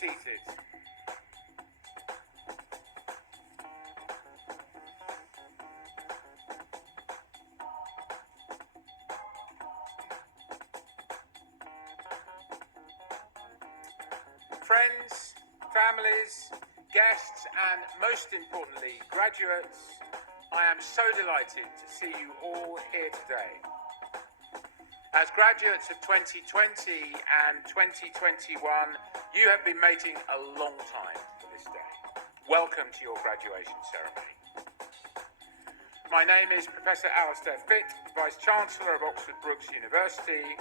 seated. Friends, families, guests, and most importantly, graduates, I am so delighted to see you all here today. As graduates of 2020 and 2021, you have been waiting a long time for this day. Welcome to your graduation ceremony. My name is Professor Alistair Fitt, Vice-Chancellor of Oxford Brookes University,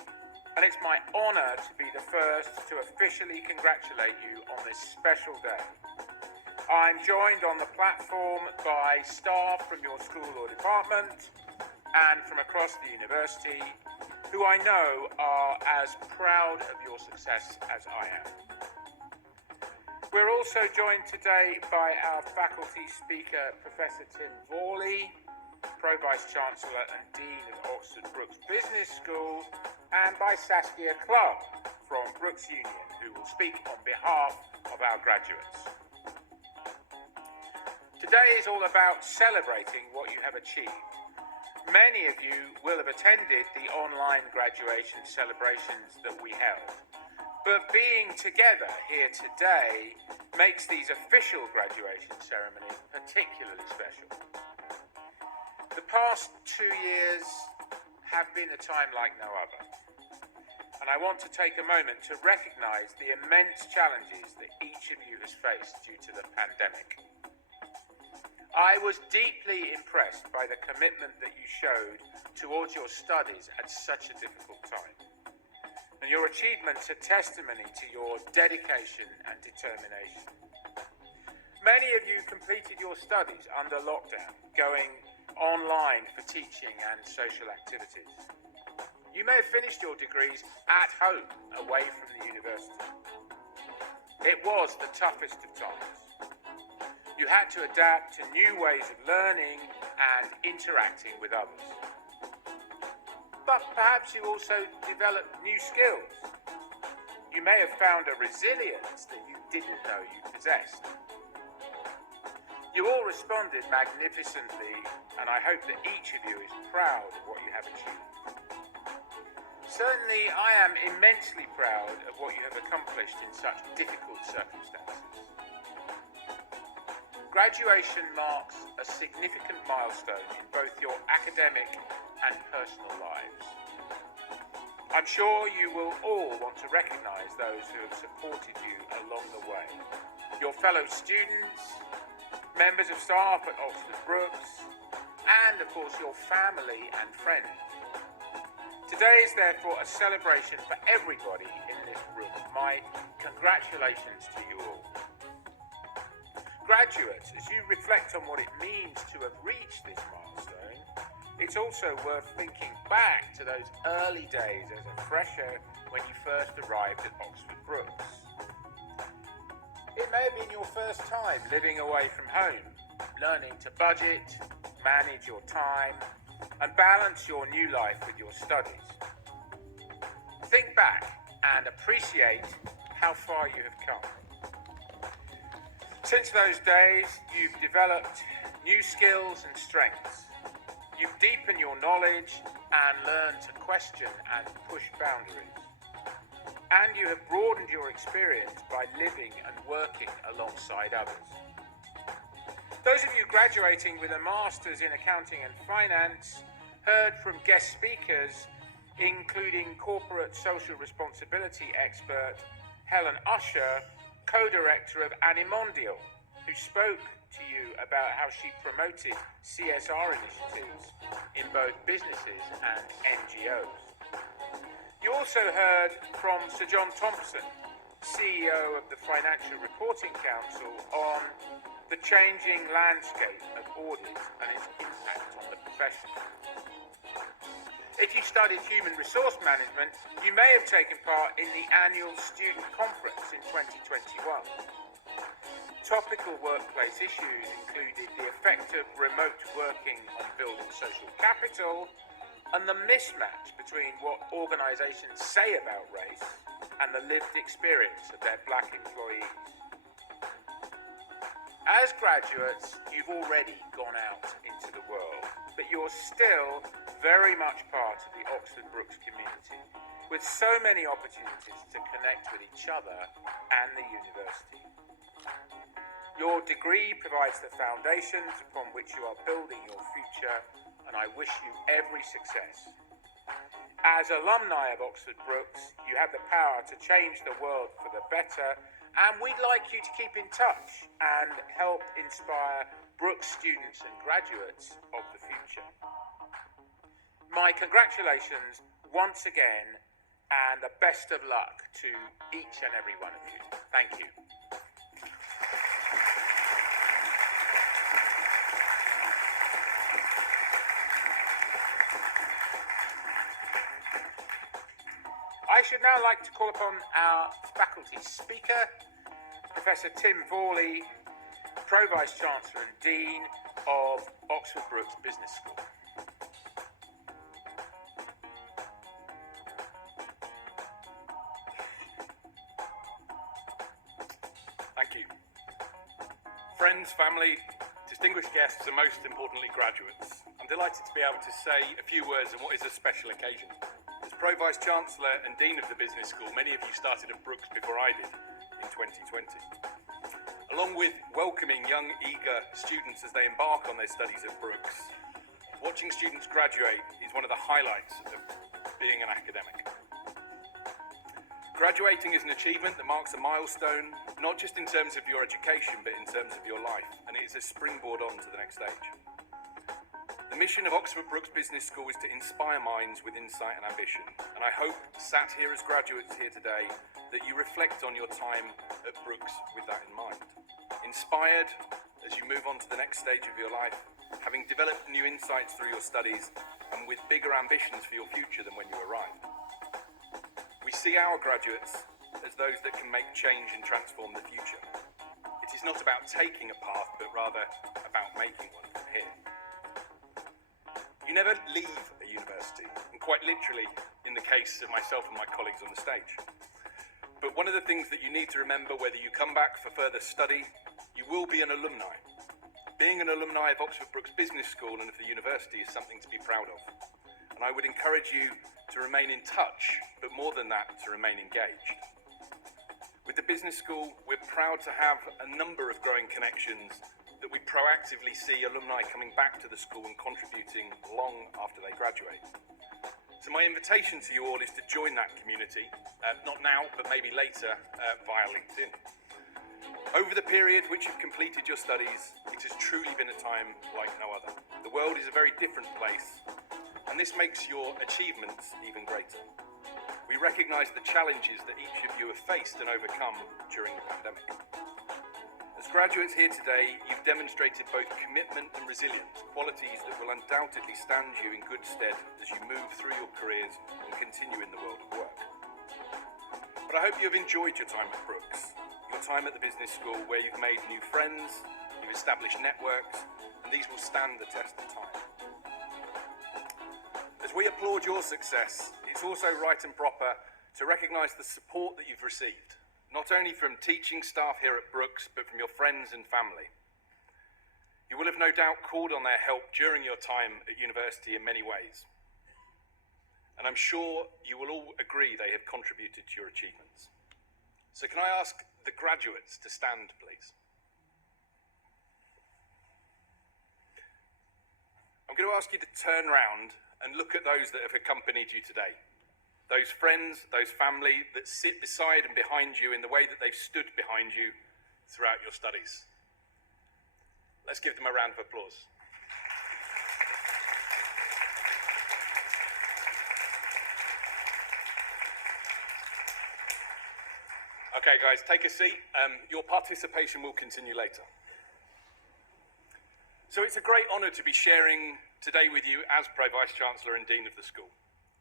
and it's my honour to be the first to officially congratulate you on this special day. I'm joined on the platform by staff from your school or department and from across the university, who I know are as proud of your success as I am. We're also joined today by our faculty speaker, Professor Tim Vorley, Pro-Vice-Chancellor and Dean of Oxford Brookes Business School, and by Saskia Clubb from Brookes Union, who will speak on behalf of our graduates. Today is all about celebrating what you have achieved. Many of you will have attended the online graduation celebrations that we held, but being together here today makes these official graduation ceremonies particularly special. The past 2 years have been a time like no other, and I want to take a moment to recognise the immense challenges that each of you has faced due to the pandemic. I was deeply impressed by the commitment that you showed towards your studies at such a difficult time. And your achievements are testimony to your dedication and determination. Many of you completed your studies under lockdown, going online for teaching and social activities. You may have finished your degrees at home, away from the university. It was the toughest of times. You had to adapt to new ways of learning and interacting with others. But perhaps you also developed new skills. You may have found a resilience that you didn't know you possessed. You all responded magnificently, and I hope that each of you is proud of what you have achieved. Certainly, I am immensely proud of what you have accomplished in such difficult circumstances. Graduation marks a significant milestone in both your academic and personal lives. I'm sure you will all want to recognise those who have supported you along the way. Your fellow students, members of staff at Oxford Brookes, and of course your family and friends. Today is therefore a celebration for everybody in this room. My congratulations to you all. Graduates, as you reflect on what it means to have reached this milestone, it's also worth thinking back to those early days as a fresher when you first arrived at Oxford Brookes. It may have been your first time living away from home, learning to budget, manage your time, and balance your new life with your studies. Think back and appreciate how far you have come. Since those days, you've developed new skills and strengths. You've deepened your knowledge and learned to question and push boundaries. And you have broadened your experience by living and working alongside others. Those of you graduating with a Master's in Accounting and Finance heard from guest speakers, including corporate social responsibility expert Helen Usher, co-director of Animondial, who spoke to you about how she promoted CSR initiatives in both businesses and NGOs. You also heard from Sir John Thompson, CEO of the Financial Reporting Council, on the changing landscape of audit and its impact on the profession. If you studied human resource management, you may have taken part in the annual student conference in 2021. Topical workplace issues included the effect of remote working on building social capital and the mismatch between what organisations say about race and the lived experience of their black employees. As graduates, you've already gone out into the world, but you're still very much part of the Oxford Brookes community, with so many opportunities to connect with each other and the university. Your degree provides the foundations upon which you are building your future, and I wish you every success. As alumni of Oxford Brookes, you have the power to change the world for the better, and we'd like you to keep in touch and help inspire Brookes students and graduates of the future. My congratulations once again, and the best of luck to each and every one of you. Thank you. I should now like to call upon our faculty speaker, Professor Tim Vorley, Pro-Vice Chancellor and Dean of Oxford Brookes Business School. Thank you. Friends, family, distinguished guests, and most importantly, graduates, I'm delighted to be able to say a few words on what is a special occasion. As Pro-Vice Chancellor and Dean of the Business School, many of you started at Brookes before I did in 2020. Along with welcoming young, eager students as they embark on their studies at Brookes, watching students graduate is one of the highlights of being an academic. Graduating is an achievement that marks a milestone, not just in terms of your education, but in terms of your life, and it is a springboard on to the next stage. The mission of Oxford Brookes Business School is to inspire minds with insight and ambition, and I hope, sat here as graduates here today, that you reflect on your time at Brookes with that in mind. Inspired as you move on to the next stage of your life, having developed new insights through your studies, and with bigger ambitions for your future than when you arrived. We see our graduates as those that can make change and transform the future. It is not about taking a path, but rather about making one from here. You never leave a university, and quite literally in the case of myself and my colleagues on the stage. But one of the things that you need to remember, whether you come back for further study, you will be an alumni. Being an alumni of Oxford Brookes Business School and of the university is something to be proud of. And I would encourage you to remain in touch, but more than that, to remain engaged. With the business school, we're proud to have a number of growing connections that we proactively see alumni coming back to the school and contributing long after they graduate. So my invitation to you all is to join that community, not now, but maybe later via LinkedIn. Over the period which you've completed your studies, it has truly been a time like no other. The world is a very different place, and this makes your achievements even greater. We recognise the challenges that each of you have faced and overcome during the pandemic. As graduates here today, you've demonstrated both commitment and resilience, qualities that will undoubtedly stand you in good stead as you move through your careers and continue in the world of work. But I hope you have enjoyed your time at Brookes, your time at the business school, where you've made new friends, you've established networks, and these will stand the test of time. As we applaud your success, it's also right and proper to recognise the support that you've received, not only from teaching staff here at Brookes, but from your friends and family. You will have no doubt called on their help during your time at university in many ways. And I'm sure you will all agree they have contributed to your achievements. So can I ask the graduates to stand, please? I'm going to ask you to turn round and look at those that have accompanied you today. Those friends, those family that sit beside and behind you in the way that they've stood behind you throughout your studies. Let's give them a round of applause. Okay guys, take a seat. Your participation will continue later. So it's a great honour to be sharing today with you as Pro-Vice Chancellor and Dean of the school.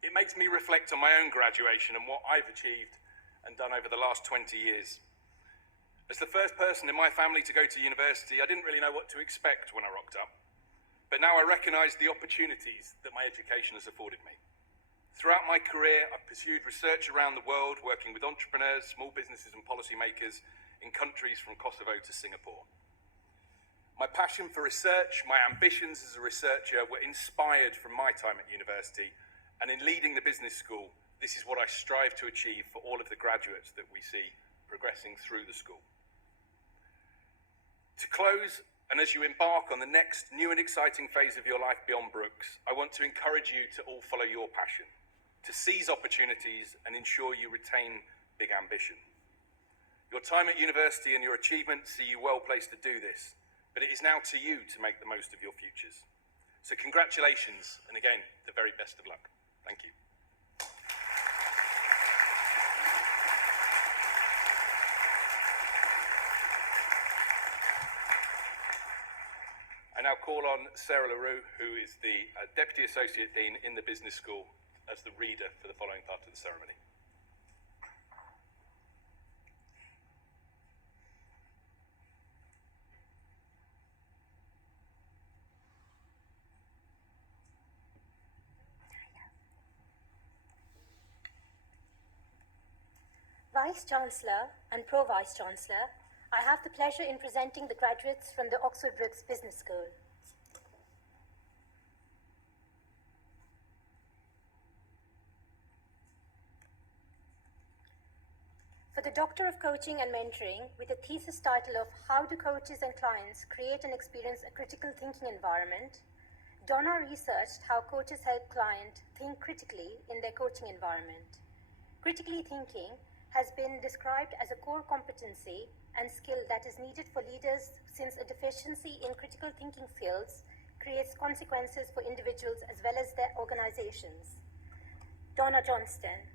It makes me reflect on my own graduation and what I've achieved and done over the last 20 years. As the first person in my family to go to university, I didn't really know what to expect when I rocked up. But now I recognise the opportunities that my education has afforded me. Throughout my career, I've pursued research around the world, working with entrepreneurs, small businesses and policymakers in countries from Kosovo to Singapore. My passion for research, my ambitions as a researcher were inspired from my time at university, and in leading the business school, this is what I strive to achieve for all of the graduates that we see progressing through the school. To close, and as you embark on the next new and exciting phase of your life beyond Brookes, I want to encourage you to all follow your passion, to seize opportunities and ensure you retain big ambition. Your time at university and your achievements see you well placed to do this, but it is now to you to make the most of your futures. So congratulations, and again, the very best of luck. Thank you. I now call on Sarah LaRue, who is the Deputy Associate Dean in the Business School, as the reader for the following part of the ceremony. Vice-Chancellor and Pro-Vice-Chancellor, I have the pleasure in presenting the graduates from the Oxford Brookes Business School. For the Doctor of Coaching and Mentoring, with a thesis title of How Do Coaches and Clients Create and Experience a Critical Thinking Environment, Donna researched how coaches help clients think critically in their coaching environment. Critically thinking has been described as a core competency and skill that is needed for leaders, since a deficiency in critical thinking skills creates consequences for individuals as well as their organizations. Donna Johnston.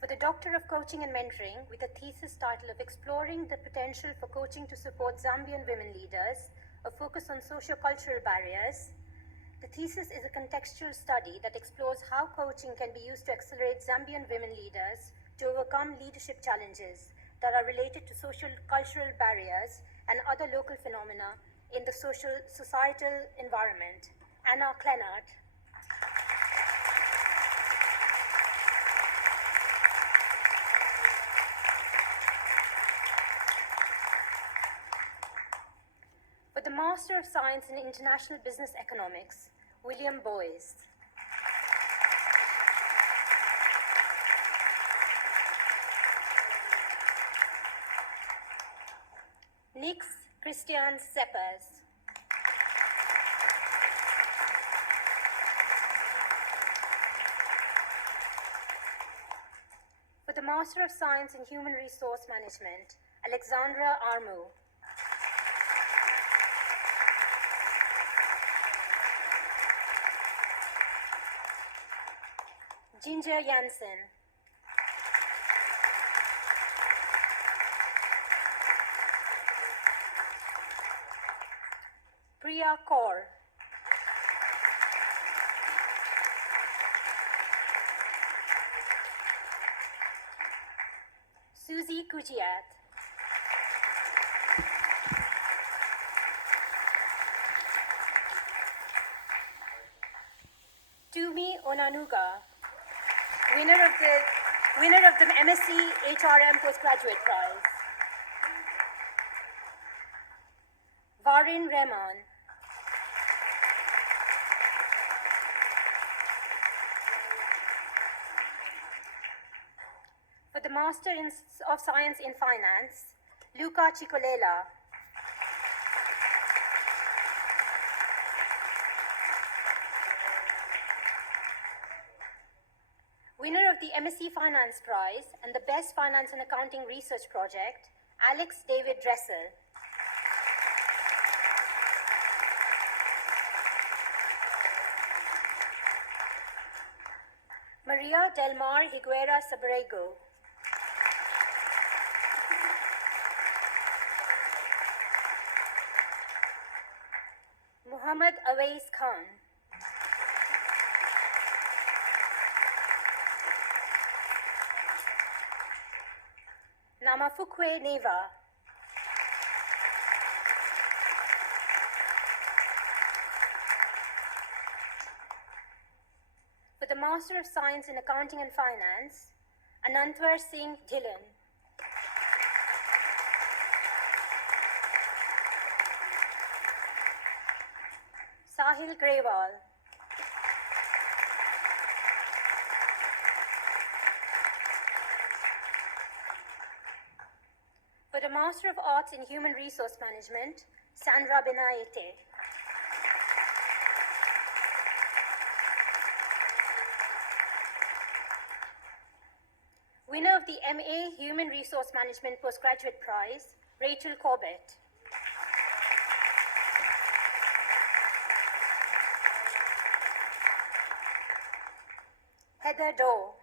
For the Doctor of Coaching and Mentoring, with a thesis title of Exploring the Potential for Coaching to Support Zambian Women Leaders, a focus on socio-cultural barriers, the thesis is a contextual study that explores how coaching can be used to accelerate Zambian women leaders to overcome leadership challenges that are related to social-cultural barriers and other local phenomena in the societal environment. Anna Kleinert. For the Master of Science in International Business Economics, William Boyes. Nix Christian Seppers. For the Master of Science in Human Resource Management, Alexandra Armu. Ginger Jansen. Priya Kaur. Susie Kujiat. Tumi Onanuga, winner of the MSc HRM Postgraduate Prize. Varin Rehman. For the Master of Science in Finance, Luca Cicolela. Winner of the MSc Finance Prize and the Best Finance and Accounting Research Project, Alex David Dressel. Maria Del Mar Higuera Sabrego. Muhammad Awais Khan. Namafukwe Neva. For the Master of Science in Accounting and Finance, Anantwar Singh Dhillon. Sahil Grewal. For the Master of Arts in Human Resource Management, Sandra Benayete. Winner of the MA Human Resource Management Postgraduate Prize, Rachel Corbett. Heather Doe.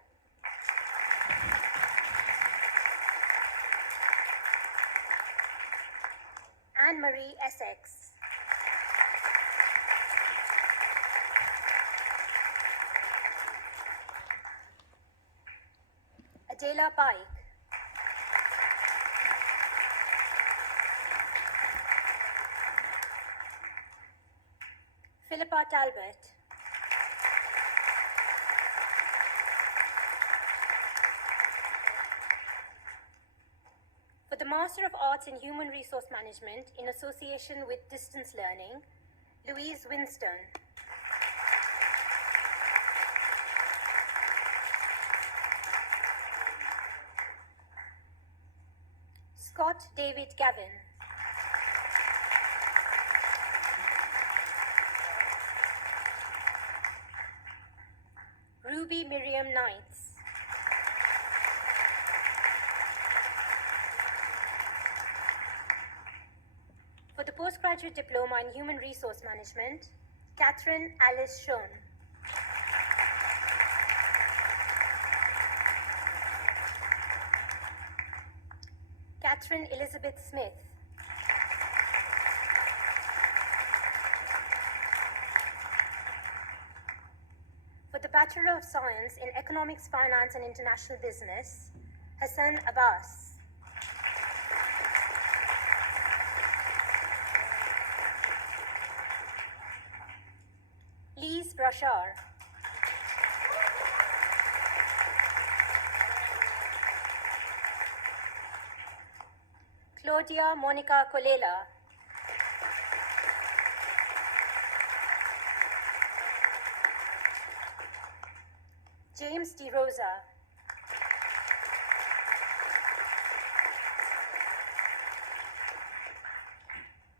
Anne-Marie Essex. Adela Pike. Philippa Talbot. For the Master of Arts in Human Resource Management in association with Distance Learning, Louise Winston. Scott David Gavin. Ruby Miriam Knights. For the Postgraduate Diploma in Human Resource Management, Catherine Alice Schoen. Catherine Elizabeth Smith. For the Bachelor of Science in Economics, Finance and International Business, Hassan Abbas. Lise Brashar. Claudia Monica Colela. James De Rosa.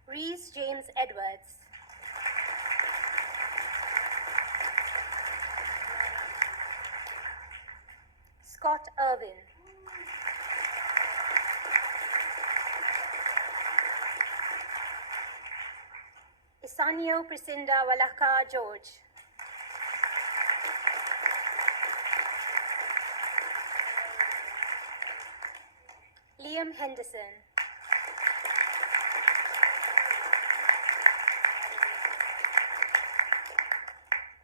Reese James Edwards. Scott Irwin. Isanio Priscinda Walaka George. Liam Henderson.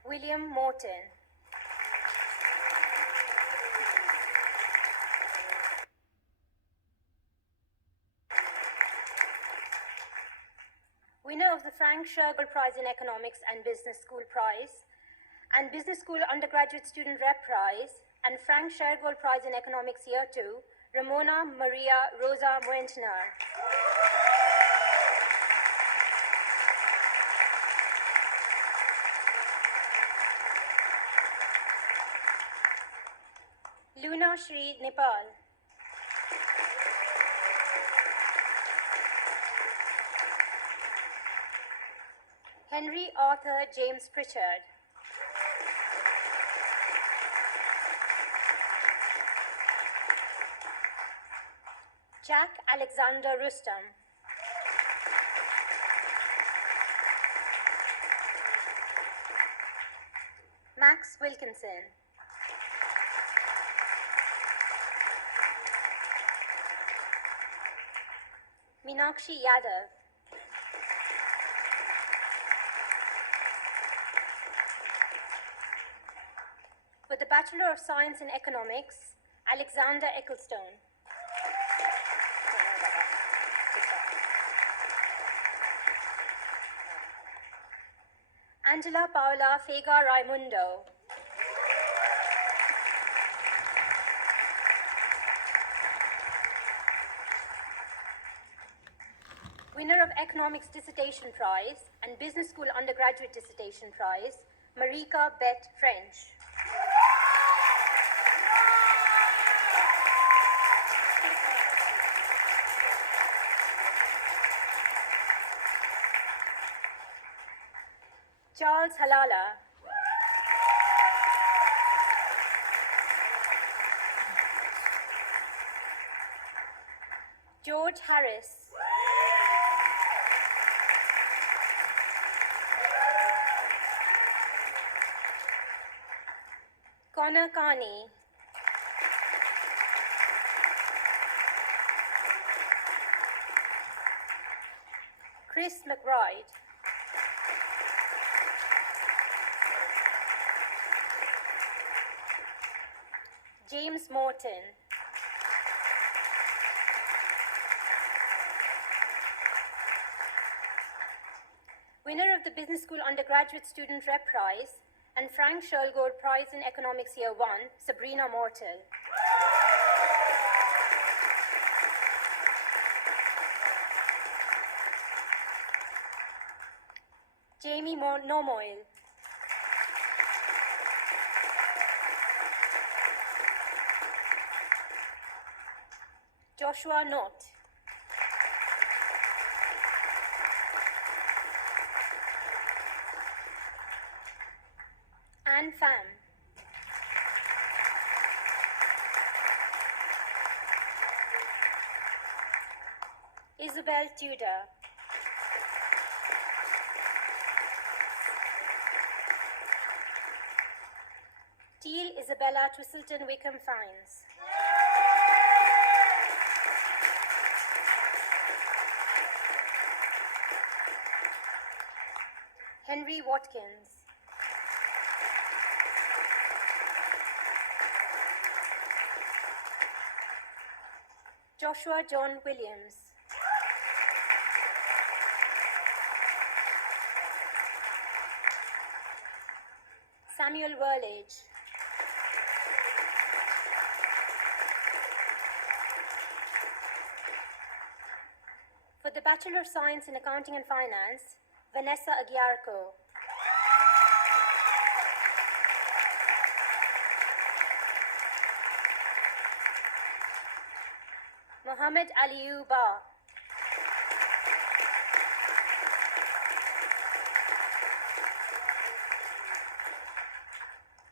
William Morton. Winner of the Frank Shergold Prize in Economics and Business School Prize, and Business School Undergraduate Student Rep Prize, and Frank Shergold Prize in Economics Year 2, Ramona Maria Rosa Muentner. Luna Shri Nepal. Henry Arthur James Pritchard. Jack Alexander Rustam. Max Wilkinson. Meenakshi Yadav. For the Bachelor of Science in Economics, Alexander Ecclestone. Angela Paula Fega Raimundo. Winner of Economics Dissertation Prize and Business School Undergraduate Dissertation Prize, Marika Bett French. Charles Halala. George Harris. Connor Carney. Chris McBride. James Morton. Winner of the Business School Undergraduate Student Rep Prize and Frank Sherlgold Prize in Economics Year 1, Sabrina Mortal. Jamie Nomoyle. Joshua Knott. Anne Pham. Isabel Tudor. Teal Isabella Twistleton Wickham Fines. Henry Watkins. Joshua John Williams. Samuel Worlage. For the Bachelor of Science in Accounting and Finance, Vanessa Aguiarco. Mohammed Aliyu Ba.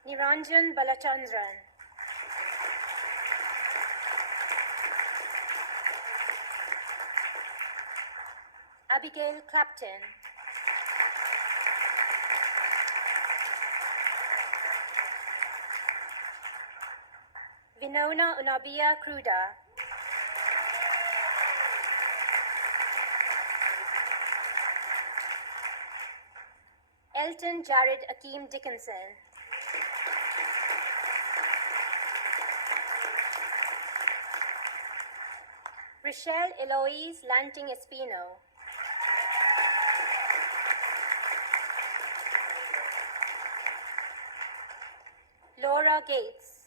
Niranjan Balachandran. Abigail Clapton. Vinona Unabia Kruda. Elton Jared Akeem Dickinson. Rochelle Eloise Lanting Espino. Laura Gates.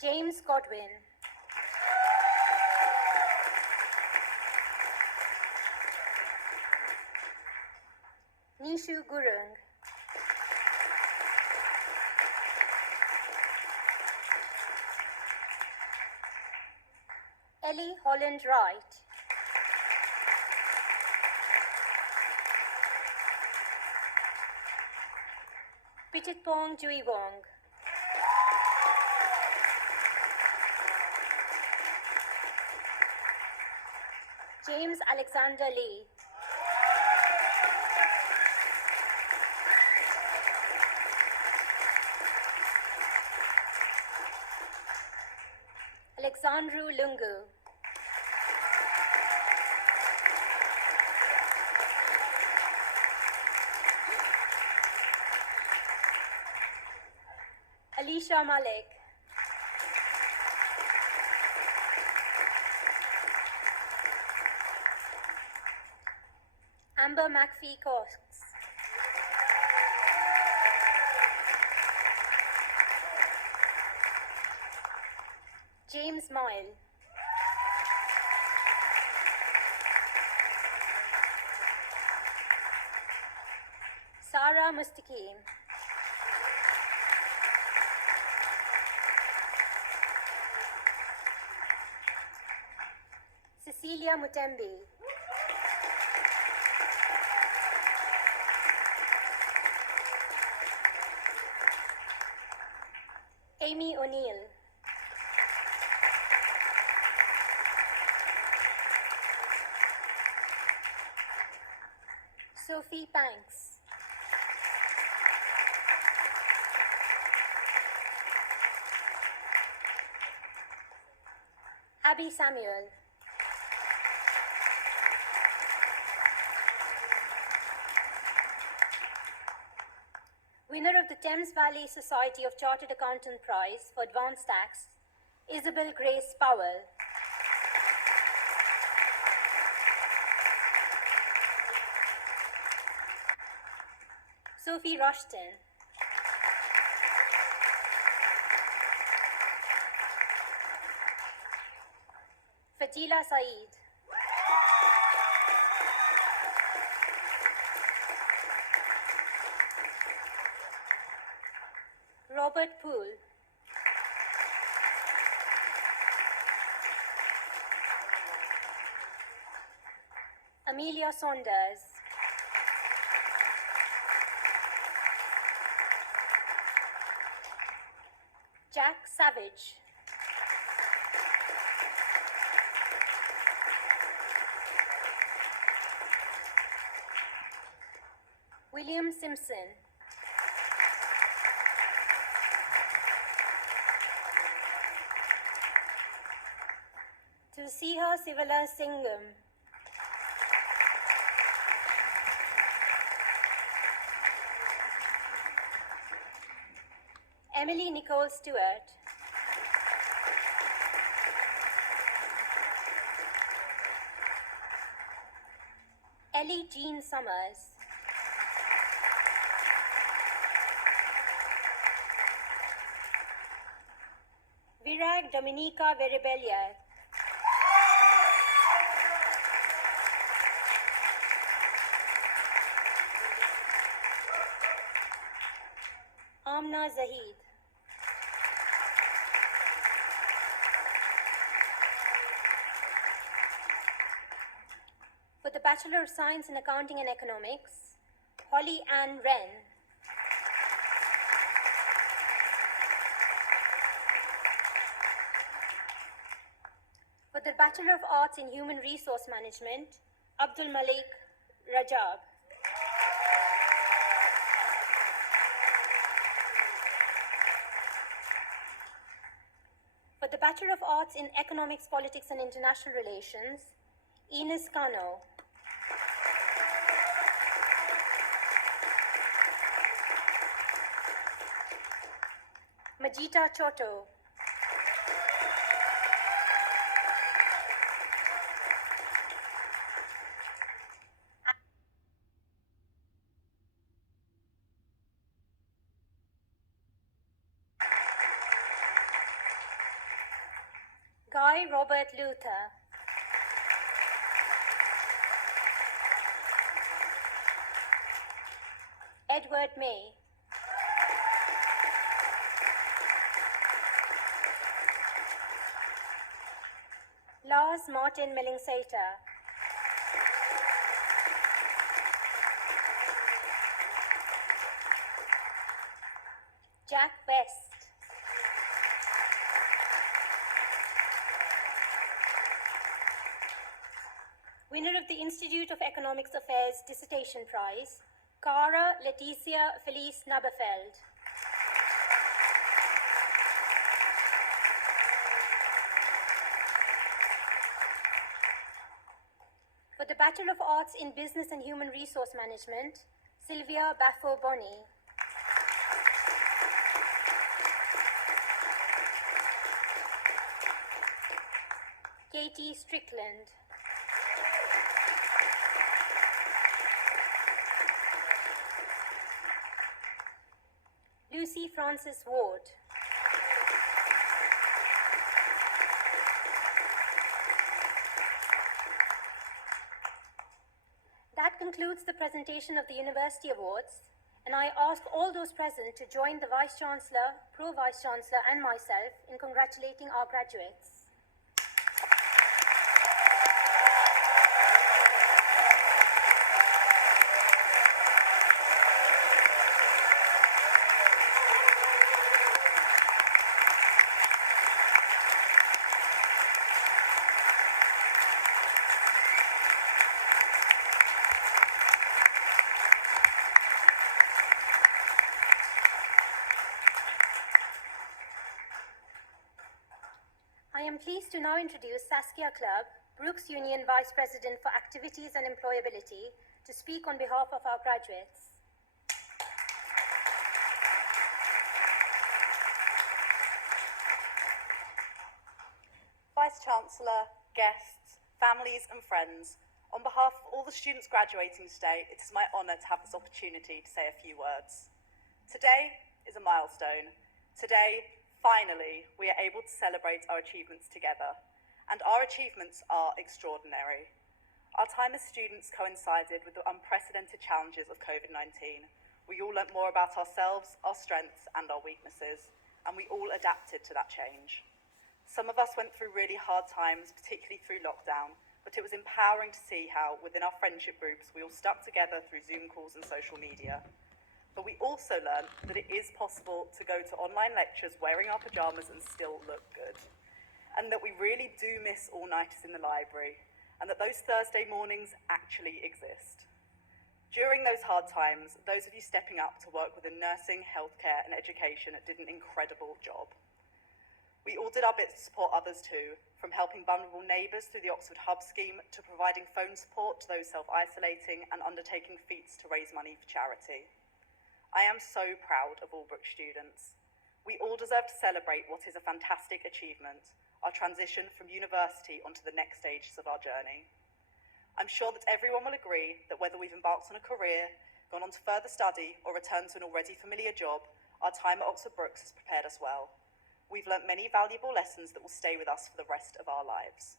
James Godwin. Nishu Gurung. Ellie Holland Wright. Pichitpong Juiwong. James Alexander Lee. Alexandru Lungu. Alicia Malik. Amber McPhee Cox. James Moyle. Sarah Mustaqim. Cecilia Mutembi. Amy O'Neill. Sophie Banks. Abby Samuel. Winner of the Thames Valley Society of Chartered Accountant Prize for Advanced Tax, Isabel Grace Powell. Sophie Rushton. Fatila Saeed. Robert Poole. Amelia Saunders. Jack Savage. William Simpson. Tulsiha Sivala Singham. Emily Nicole Stewart. Ellie Jean Summers. Virag Dominica Veribellier. Amna Zahid. For the Bachelor of Science in Accounting and Economics, Holly Ann Wren. For the Bachelor of Arts in Human Resource Management, Abdul Malik Rajab. For the Bachelor of Arts in Economics, Politics and International Relations, Ines Kano. Majita Choto. Guy Robert Luther. Edward May. Lars Martin Mellingsater. Jack West. Winner of the Institute of Economics Affairs Dissertation Prize, Cara Leticia Felice Nabefeld. For the Bachelor of Arts in Business and Human Resource Management, Sylvia Baffo Boni. Katie Strickland. Lucy Frances Ward. That concludes the presentation of the University Awards, and I ask all those present to join the Vice-Chancellor, Pro-Vice-Chancellor and myself in congratulating our graduates. I am pleased to now introduce Saskia Clubb, Brookes Union Vice President for Activities and Employability, to speak on behalf of our graduates. Vice-Chancellor, guests, families and friends, on behalf of all the students graduating today, it is my honour to have this opportunity to say a few words. Today is a milestone. Today, finally, we are able to celebrate our achievements together, and our achievements are extraordinary. Our time as students coincided with the unprecedented challenges of COVID-19. We all learnt more about ourselves, our strengths and our weaknesses, and we all adapted to that change. Some of us went through really hard times, particularly through lockdown, but it was empowering to see how, within our friendship groups, we all stuck together through Zoom calls and social media. But we also learned that it is possible to go to online lectures wearing our pyjamas and still look good. And that we really do miss all-nighters in the library, and that those Thursday mornings actually exist. During those hard times, those of you stepping up to work within nursing, healthcare and education did an incredible job. We all did our bit to support others too, from helping vulnerable neighbours through the Oxford Hub scheme to providing phone support to those self-isolating and undertaking feats to raise money for charity. I am so proud of all Brookes students. We all deserve to celebrate what is a fantastic achievement, our transition from university onto the next stages of our journey. I'm sure that everyone will agree that whether we've embarked on a career, gone on to further study, or returned to an already familiar job, our time at Oxford Brookes has prepared us well. We've learnt many valuable lessons that will stay with us for the rest of our lives.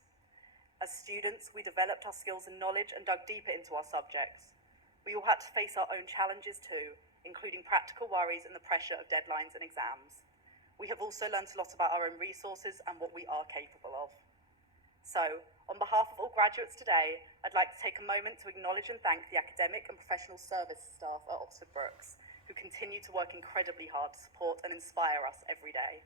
As students, we developed our skills and knowledge and dug deeper into our subjects. We all had to face our own challenges too, including practical worries and the pressure of deadlines and exams. We have also learnt a lot about our own resources and what we are capable of. So, on behalf of all graduates today, I'd like to take a moment to acknowledge and thank the academic and professional service staff at Oxford Brookes, who continue to work incredibly hard to support and inspire us every day.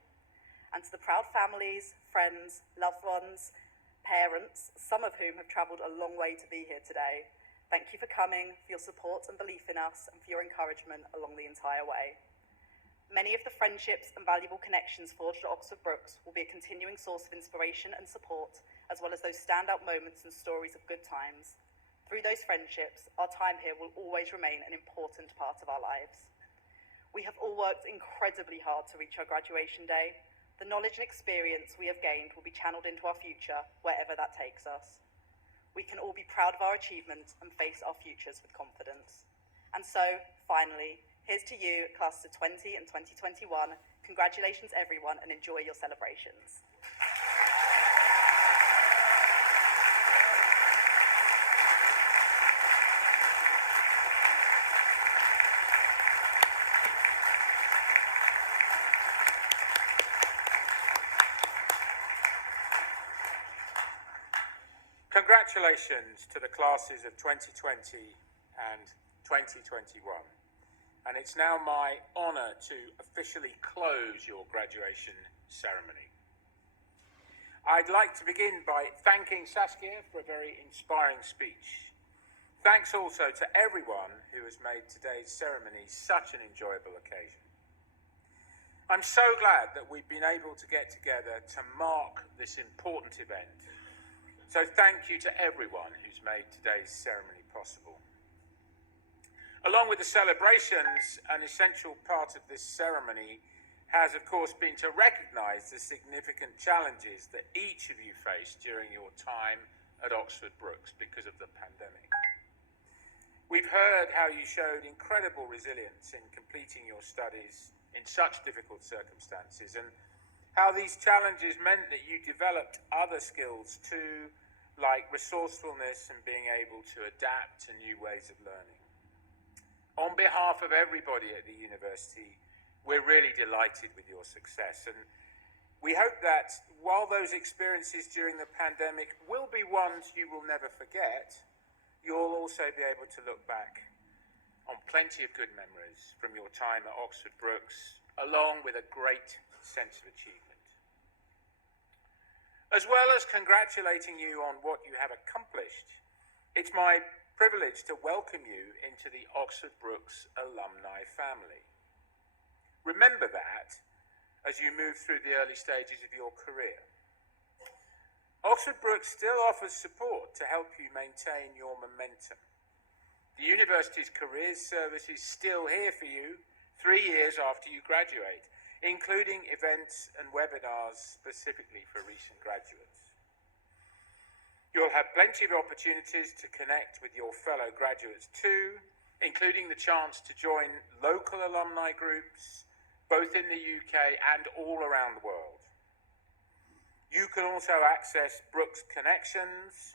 And to the proud families, friends, loved ones, parents, some of whom have travelled a long way to be here today, thank you for coming, for your support and belief in us, and for your encouragement along the entire way. Many of the friendships and valuable connections forged at Oxford Brookes will be a continuing source of inspiration and support, as well as those standout moments and stories of good times. Through those friendships, our time here will always remain an important part of our lives. We have all worked incredibly hard to reach our graduation day. The knowledge and experience we have gained will be channeled into our future, wherever that takes us. We can all be proud of our achievements and face our futures with confidence. And so, finally, here's to you, classes of 20 and 2021. Congratulations everyone and enjoy your celebrations. Congratulations to the classes of 2020 and 2021. And it's now my honour to officially close your graduation ceremony. I'd like to begin by thanking Saskia for a very inspiring speech. Thanks also to everyone who has made today's ceremony such an enjoyable occasion. I'm so glad that we've been able to get together to mark this important event. So thank you to everyone who's made today's ceremony possible. Along with the celebrations, an essential part of this ceremony has, of course, been to recognise the significant challenges that each of you faced during your time at Oxford Brookes because of the pandemic. We've heard how you showed incredible resilience in completing your studies in such difficult circumstances, and how these challenges meant that you developed other skills too, like resourcefulness and being able to adapt to new ways of learning. On behalf of everybody at the university, we're really delighted with your success, and we hope that while those experiences during the pandemic will be ones you will never forget, you'll also be able to look back on plenty of good memories from your time at Oxford Brookes, along with a great sense of achievement. As well as congratulating you on what you have accomplished, it's my privilege to welcome you into the Oxford Brookes alumni family. Remember that as you move through the early stages of your career. Oxford Brookes still offers support to help you maintain your momentum. The university's careers service is still here for you 3 years after you graduate, including events and webinars specifically for recent graduates. You'll have plenty of opportunities to connect with your fellow graduates too, including the chance to join local alumni groups, both in the UK and all around the world. You can also access Brookes Connections,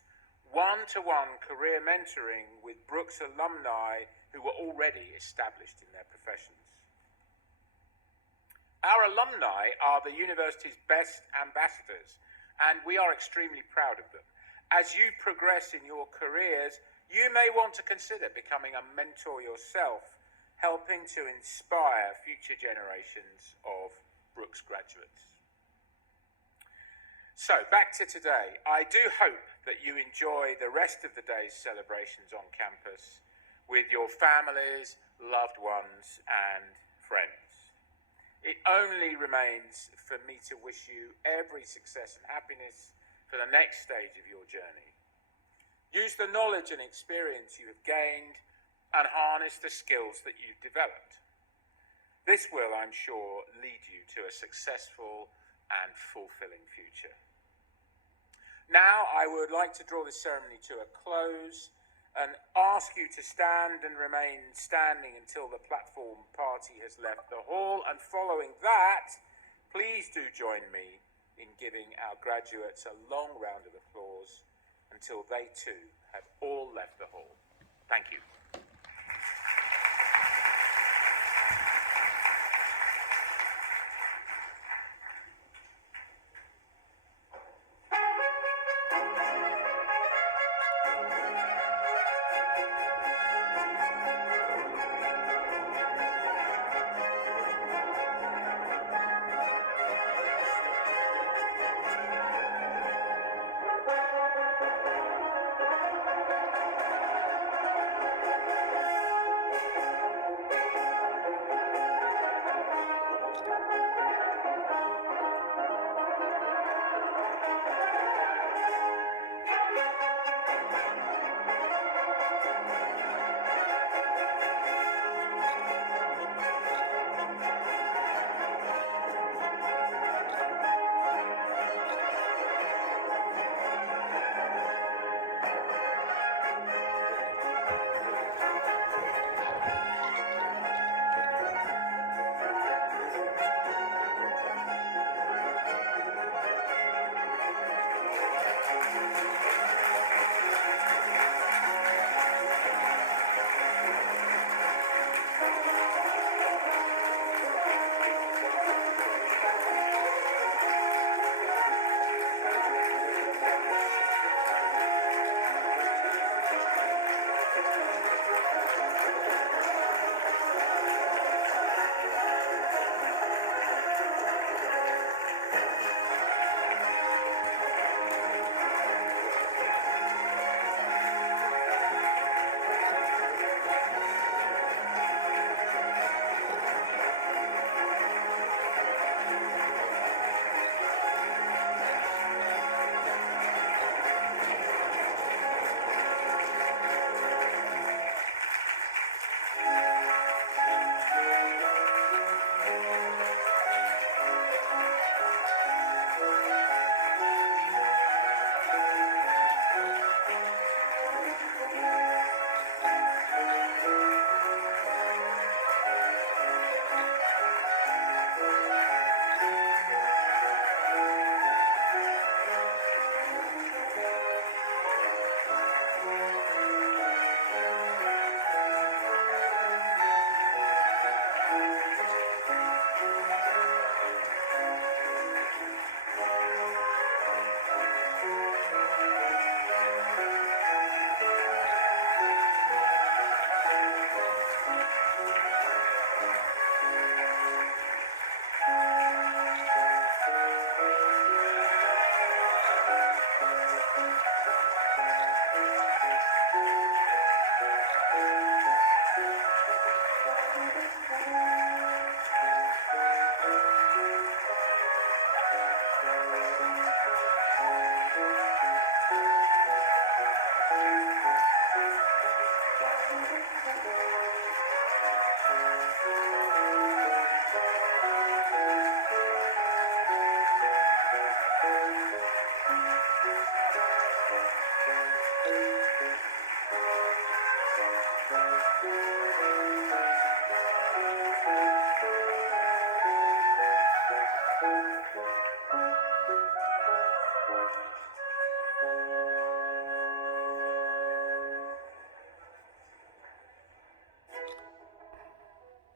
one-to-one career mentoring with Brookes alumni who were already established in their professions. Our alumni are the university's best ambassadors, and we are extremely proud of them. As you progress in your careers, you may want to consider becoming a mentor yourself, helping to inspire future generations of Brookes graduates. So, back to today. I do hope that you enjoy the rest of the day's celebrations on campus with your families, loved ones, and friends. It only remains for me to wish you every success and happiness for the next stage of your journey. Use the knowledge and experience you have gained and harness the skills that you've developed. This will, I'm sure, lead you to a successful and fulfilling future. Now, I would like to draw this ceremony to a close and ask you to stand and remain standing until the platform party has left the hall. And following that, please do join me in giving our graduates a long round of applause until they too have all left the hall. Thank you.